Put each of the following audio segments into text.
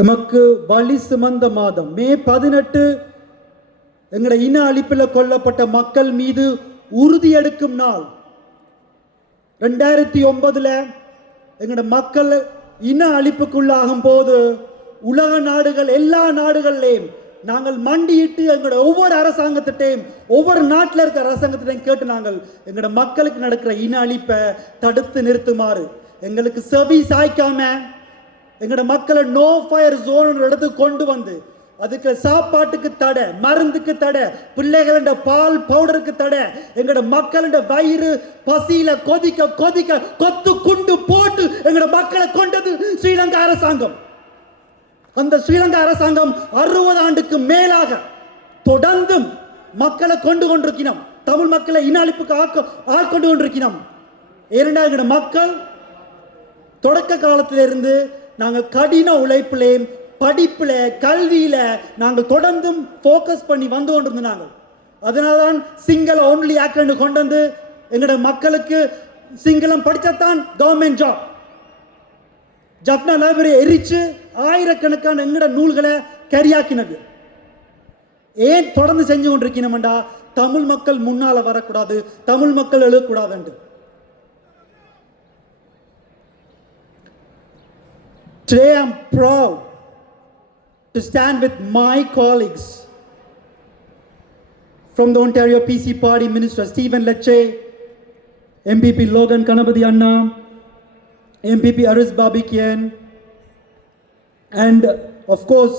எமக்கு வழி சுமந்த மாதம் மே 18 எங்கட இன அழிப்பில் கொல்லப்பட்ட மக்கள் மீது உறுதி எடுக்கும் நாள். 2009 எங்கட மக்கள் இன அழிப்புக்குள்ளாகும் போது உலக நாடுகள் எல்லா நாடுகள்லையும் நாங்கள் மண்டியிட்டு எங்களோட ஒவ்வொரு அரசாங்கத்திட்டையும் ஒவ்வொரு நாட்டில் இருக்கிற அரசாங்கத்திட்டையும் கேட்டு நாங்கள் எங்களோட மக்களுக்கு நடக்கிற இன அழிப்பை தடுத்து நிறுத்துமாறு எங்களுக்கு செவி சாய்க்காம எங்களோட மக்களை நோ ஃபயர் ஜோன் இடத்துக்கு கொண்டு வந்து அதுக்கு சாப்பாட்டுக்கு தடை, மருந்துக்கு தடை, பிள்ளைகளோட பால் பவுடருக்கு தடை, எங்களோட மக்களோட வயிறு பசியில கொதிக்க கொதிக்க கொத்து குண்டு போட்டு எங்களோட மக்களை கொண்டது ஸ்ரீலங்கா அரசாங்கம். அந்த ஸ்ரீலங்கா அரசாங்கம் 60 ஆண்டுக்கு மேலாக தொடர்ந்தும் மக்களை கொண்டு கொண்டிருக்கிறோம். தமிழ் மக்களை இன அழிப்புக்கு ஆட்கொண்டு கொண்டிருக்கிறோம். ஏனென்றால் எங்களோட மக்கள் தொடக்க காலத்திலிருந்து நாங்கள் கடின உழைப்பிலேயும் படிப்புல கல்வியில நாங்கள் தொடர்ந்தும் போக்கஸ் பண்ணி வந்து கொண்டிருந்தாங்க. அதனால்தான் சிங்கள ஒன்லி ஆக்ட் கொண்டு வந்து எங்களோட மக்களுக்கு சிங்களம் படிச்சத்தான் கவர்மெண்ட் ஜாப். ஜப்னா லைப்ரரி எரிச்சு ஆயிரக்கணக்கான எங்கட நூல்களை கரியாக்கினது. ஏன் தொடர்ந்து செஞ்சு கொண்டிருக்கணும்டா தமிழ் மக்கள் முன்னால வரக்கூடாது, தமிழ் மக்கள் எழுதக்கூடாது என்று. Today I'm proud to stand with my colleagues from the Ontario PC Party, Minister Stephen Lecce, MPP Logan Kanapati Anna, MPP Aris Babikian, and of course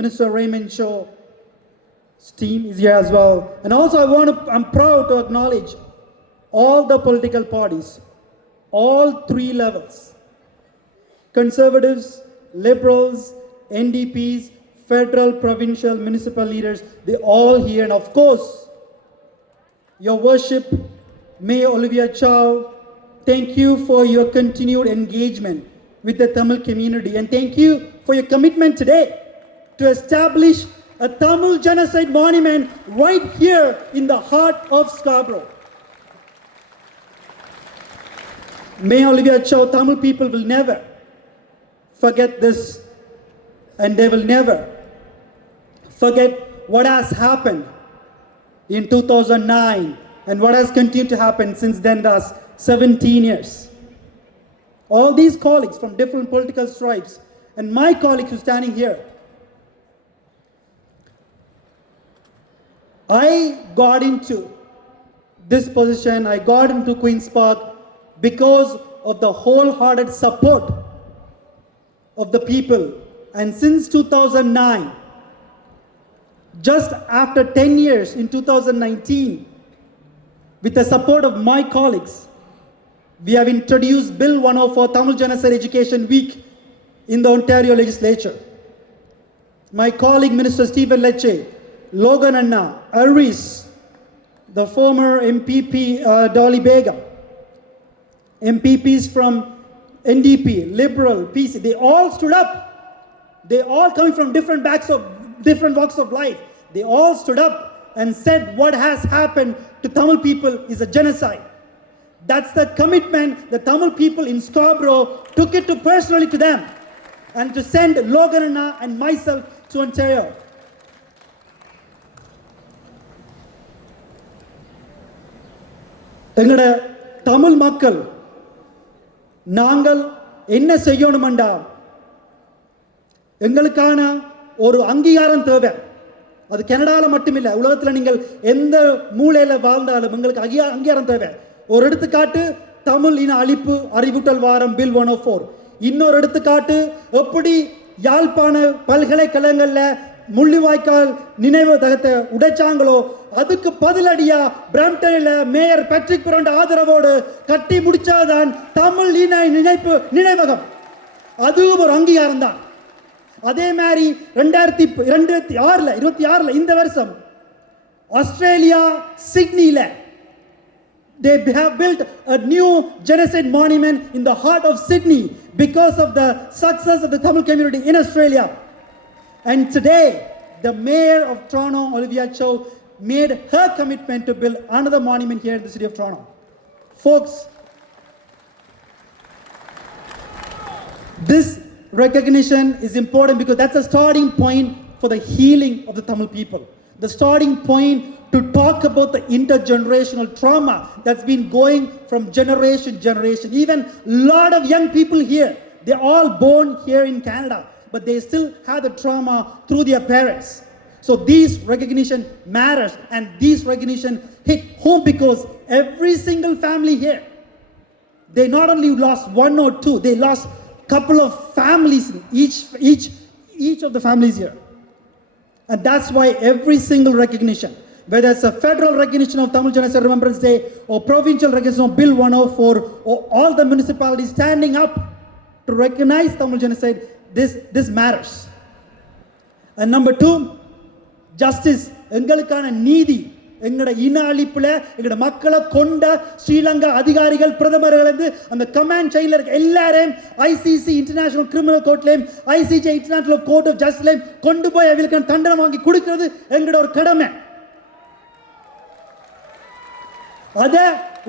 Minister Raymond Shaw's team is here as well. And also I'm proud to acknowledge all the political parties, all 3 levels, Conservatives, Liberals, NDPs, federal, provincial, municipal leaders, they all here. And of course, your worship, Mayor Olivia Chow, thank you for your continued engagement with the Tamil community. And thank you for your commitment today to establish a Tamil genocide monument right here in the heart of Scarborough. Mayor Olivia Chow, Tamil people will never forget this, and they will never forget what has happened in 2009 and what has continued to happen since then, thus 17 years. All these colleagues from different political stripes and my colleagues who are standing here, I got into this position, I got into Queen's Park because of the wholehearted support of the people. And since 2009, just after 10 years in 2019, with the support of my colleagues, we have introduced Bill 104, Tamil Genocide Education Week, in the Ontario Legislature. My colleague Minister Stephen Lecce, Logan Anna, Aris, the former MPP Dolly Begum, MPPs from NDP, Liberal, PC, they all stood up. They all coming from different walks of life. They all stood up and said what has happened to Tamil people is a genocide. That's the commitment the Tamil people in Scarborough took it to personally to them and to send Logan Anna and myself to Ontario. எங்கட தமிழ் மக்கள் நாங்கள் என்ன செய்யணும்டா எங்களுக்கான ஒரு அங்கீகாரம் தேவை. அது கனடாவில் மட்டுமில்லை, உலகத்தில் நீங்கள் எந்த மூலையில் வாழ்ந்தாலும் எங்களுக்கு அங்கீகாரம் தேவை. ஒரு எடுத்துக்காட்டு தமிழ் இன அழிப்பு அறிவுட்டல் வாரம் பில் 104. இன்னொரு எடுத்துக்காட்டு எப்படி யாழ்ப்பாண பல்கலைக்கழகங்களில் முள்ளிவாய்க்கால் நினைவகத்தை உடைச்சாங்களோ அதுக்கு பதிலடியா பிரம்டனில் மேயர் பேட்ரிக் பிரண்ட் ஆதரவோடு கட்டி முடிச்சதுதான் தமிழ் இன நினைவகம். அதுவும் ஒரு அங்கீகாரம் தான். அதே மாதிரி 2026 இந்த வருஷம் Australia சிட்னில they have built a new genocide monument in the heart of Sydney because of the success of the Tamil community in Australia. And today the mayor of Toronto, Olivia Chow, made her commitment to build another monument here in the city of Toronto. Folks, this recognition is important because that's a starting point for the healing of the Tamil people. The starting point to talk about the intergenerational trauma that's been going from generation to generation. Even a lot of young people here, they're all born here in Canada, but they still have the trauma through their parents. So these recognition matters, and these recognition hit home because every single family here, they not only lost one or two, they lost couple of families in each of the families here. And that's why every single recognition, whether it's a federal recognition of Tamil Genocide Remembrance Day or provincial recognition of Bill 104 or all the municipalities standing up to recognize Tamil genocide, this matters. And number 2, justice. எங்களுக்கான நீதி, எங்களோட இன அழிப்புல எங்களோட மக்களை கொண்ட ஸ்ரீலங்கா அதிகாரிகள் பிரதமர்கள் அந்த கமாண்ட் செயின்ல இருக்க எல்லாரையும் ஐசிசி இன்டர்நேஷனல் கிரிமினல் கோர்ட்லயும் ஐசிஜே இன்டர்நேஷனல் கோர்ட் ஆஃப் ஜஸ்டிஸ்லயும் கொண்டு போய் அவங்களுக்கு தண்டனை வாங்கி கொடுக்கிறது எங்களோட ஒரு கடமை. அத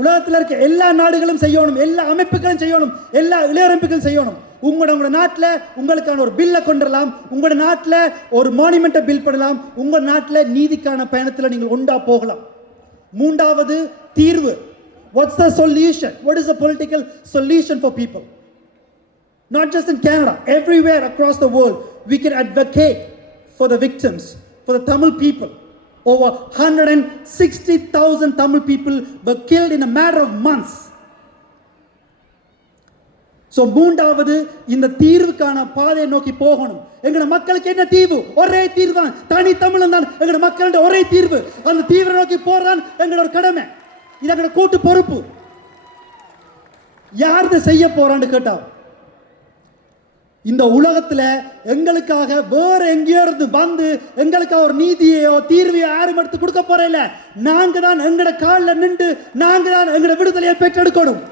உலகத்தில் இருக்க எல்லா நாடுகளும் செய்யணும், எல்லா அமைப்புகளும் செய்யணும், எல்லா இளையமைப்புகளும் செய்யணும். உங்களோட நாட்டில் உங்களுக்கான ஒரு பில்லை கொண்டுடலாம், உங்களோட நாட்டில் ஒரு மானுமெண்ட்டை பில் பண்ணலாம், உங்கள் நாட்டில் நீதிக்கான பயணத்தில் நீங்கள் ஒன்றா போகலாம். 3வது தீர்வு. What's the solution? What is the political solution for people? Not just in Canada, everywhere across the world, we can advocate for the victims, for the Tamil people. Over 160,000 Tamil people were killed in a matter of months. So 3வது இந்த தீர்வுக்கான பாதையை நோக்கி போகணும். எங்கட மக்களுக்கு என்ன தீர்வு? ஒரே தீர்வு தான், தனி தமிழன் தான் எங்கட மக்களோட ஒரே தீர்வு. அந்த தீர்வை நோக்கி போறதான் எங்களோட கடமை, இது எங்களோட கூட்டு பொறுப்பு. யார் இதை செய்ய போறான்னு கேட்டா, இந்த உலகத்துல எங்களுக்காக வேற எங்கேயோ இருந்து வந்து எங்களுக்காக ஒரு நீதியோ தீர்வையோ யாரும் எடுத்து கொடுக்க போற இல்ல. நாங்க தான் எங்கட காலில் நின்று நாங்க தான் எங்கட விடுதலையை பெற்றெடுக்கணும்.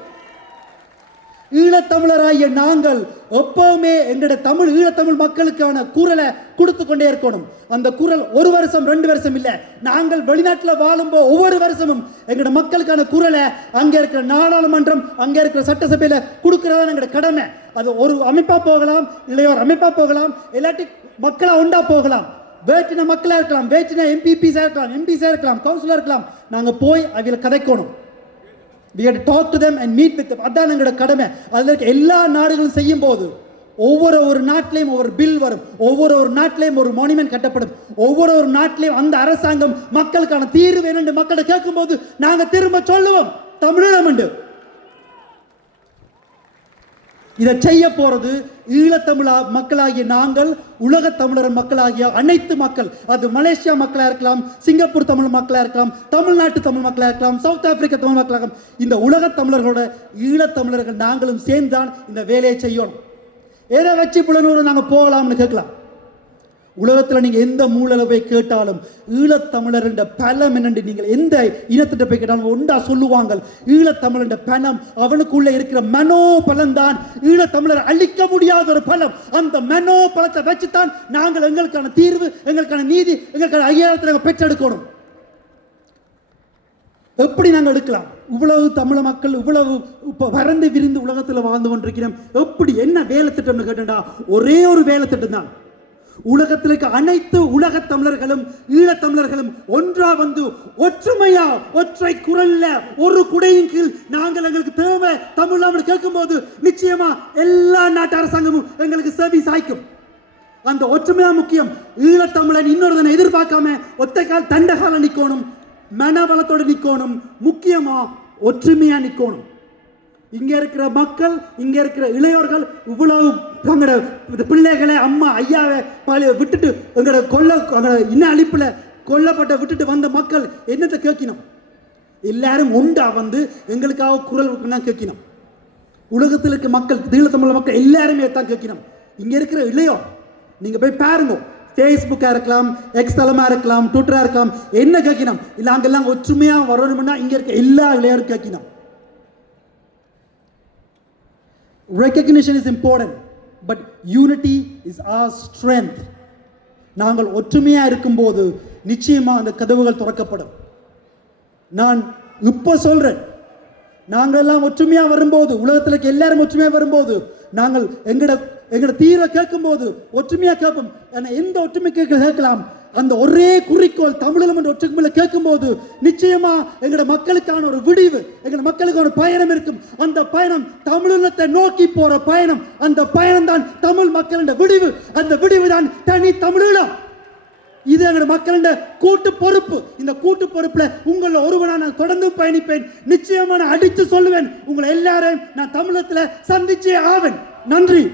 ஈழத்தமிழராகிய நாங்கள் எப்பவுமே எங்களோட ஈழத்தமிழ் மக்களுக்கான குரலை கொடுத்து கொண்டே இருக்கணும். அந்த குரல் 1 வருஷம் 2 வருஷம் இல்ல, நாங்கள் வெளிநாட்டில் வாழும்போது ஒவ்வொரு வருஷமும் எங்களோட மக்களுக்கான குரலை அங்கே இருக்கிற நாடாளுமன்றம், அங்கே இருக்கிற சட்டசபையில கொடுக்கறதா எங்களோட கடமை. அது ஒரு அமைப்பா போகலாம், இல்லையோ ஒரு அமைப்பா போகலாம், இல்லாட்டி மக்களா ஒண்டா போகலாம். வேற்றின மக்களா இருக்கலாம், வேற்றின எம்பிபிஸா இருக்கலாம், எம்பிஸா இருக்கலாம், கவுன்சிலர் இருக்கலாம். நாங்க போய் அவங்களை கதைக்கணும். We have to talk to them and meet with them. அதான் எங்களோட கடமை. அதில் இருக்க எல்லா நாடுகளும் செய்யும் போது ஒவ்வொரு நாட்டிலையும் ஒவ்வொரு பில் வரும், ஒவ்வொரு நாட்டிலையும் ஒரு மானுமெண்ட் கட்டப்படும், ஒவ்வொரு நாட்டிலையும் அந்த அரசாங்கம் மக்களுக்கான தீர்வு என்று மக்களை கேட்கும் போது நாங்கள் திரும்ப சொல்லுவோம் தமிழீழம் என்று. இதை செய்ய போறது ஈழத்தமிழ மக்களாகிய நாங்கள், உலக தமிழர் மக்களாகிய அனைத்து மக்கள், அது மலேசியா மக்களா இருக்கலாம், சிங்கப்பூர் தமிழ் மக்களா இருக்கலாம், தமிழ்நாட்டு தமிழ் மக்களா இருக்கலாம், சவுத் ஆப்பிரிக்கா தமிழ் மக்களா இருக்கலாம். இந்த உலக தமிழர்களோட ஈழத்தமிழர்கள் நாங்களும் சேர்ந்தான் இந்த வேலையை செய்யணும். எதை வச்சு புலனூர் நாங்கள் போகலாம்னு கேட்கலாம். உலகத்தில் நீங்கள் எந்த மூலையில் போய் கேட்டாலும் ஈழத்தமிழர் என்ற பலம் என்னென்று நீங்கள் எந்த இனத்திட்ட போய் கேட்டாலும் ஒன்றா சொல்லுவாங்க, ஈழத்தமிழர் என்ற பலம் அவனுக்குள்ளே இருக்கிற மனோ பலம்தான் ஈழத்தமிழர் அழிக்க முடியாத ஒரு பலம். அந்த மனோ பலத்தை வச்சுத்தான் நாங்கள் எங்களுக்கான தீர்வு, எங்களுக்கான நீதி, எங்களுக்கான ஐயாயிரத்தை நாங்கள் பெற்றெடுக்கணும். எப்படி நாங்கள் எடுக்கலாம்? இவ்வளவு தமிழ மக்கள் இவ்வளவு பறந்து விரிந்து உலகத்தில் வாழ்ந்து கொண்டிருக்கிறோம். எப்படி என்ன வேலை திட்டம்னு கேட்டா, ஒரே ஒரு வேலை திட்டம் தான். உலகத்தில் இருக்க அனைத்து உலக தமிழர்களும் ஈழத்தமிழர்களும் ஒன்றா வந்து ஒற்றுமையா ஒற்றை குரல்ல ஒரு குடையின் கீழ் நாங்கள் எங்களுக்கு தேவை தமிழ் கேட்கும் போது நிச்சயமா எல்லா நாட்டு அரசாங்கமும் எங்களுக்கு செவி சாய்க்கும். அந்த ஒற்றுமையா முக்கியம். ஈழத்தமிழன் இன்னொருதனை எதிர்பார்க்காம ஒத்தை கால் தண்டகால நிக்கணும், மனபலத்தோடு நிக்கணும், முக்கியமா ஒற்றுமையா நிக்கணும். இங்க இருக்கிற மக்கள், இங்க இருக்கிற இளையோர்கள் இவ்வளவு பிள்ளைகளை அம்மா ஐயாவை விட்டுட்டு எங்களோட இன்ன அழிப்புல கொல்லப்பட்ட விட்டுட்டு வந்த மக்கள் என்னத்தை கேட்கணும்? எல்லாரும் உண்டா வந்து எங்களுக்காக குரல் கேட்கணும். உலகத்தில் இருக்க மக்கள், ஈழத்தமிழ் மக்கள் எல்லாருமே தான் கேட்கணும். இங்க இருக்கிற இளையோர் நீங்க போய் பாருங்க, ஃபேஸ்புக்கா இருக்கலாம், எக்ஸ் தளமா இருக்கலாம், ட்விட்டரா இருக்கலாம், என்ன கேட்கணும்? இல்ல அங்கெல்லாம் ஒற்றுமையா வரணும்னா இங்க இருக்க எல்லா இளையோரும் கேட்கணும். Recognition is important, but unity is our strength. நாங்கள் ஒற்றுமையா இருக்கும்போது நிச்சயமா அந்த கதவுகள் திறக்கப்படும். நான் இப்ப சொல்றேன், நாங்கள் எல்லாம் ஒற்றுமையா வரும்போது, உலகத்துல எல்லாரும் ஒற்றுமையா வரும்போது, நாங்கள் எங்கட எங்களோட தீர கேட்கும் போது ஒற்றுமையா கேட்போம். எந்த ஒற்றுமை கேட்கலாம், அந்த ஒரே குறிக்கோள் தமிழகம் என்ற ஒற்றுமையில கேட்கும் போது நிச்சயமா எங்களோட மக்களுக்கான ஒரு விடிவு, எங்களோட மக்களுக்கான ஒரு பயணம் இருக்கும். அந்த பயணம் தமிழகத்தை நோக்கி போற பயணம். அந்த பயணம் தான் தமிழ் மக்களின் விடிவு. அந்த விடிவு தான் தனி தமிழீழம். இது எங்களோட மக்களின் கூட்டு பொறுப்பு. இந்த கூட்டு பொறுப்புல உங்கள ஒருவனா நான் தொடர்ந்து பயணிப்பேன். நிச்சயமா நான் அடித்து சொல்லுவேன், உங்களை எல்லாரையும் நான் தமிழகத்துல சந்திச்சே ஆவேன். நன்றி.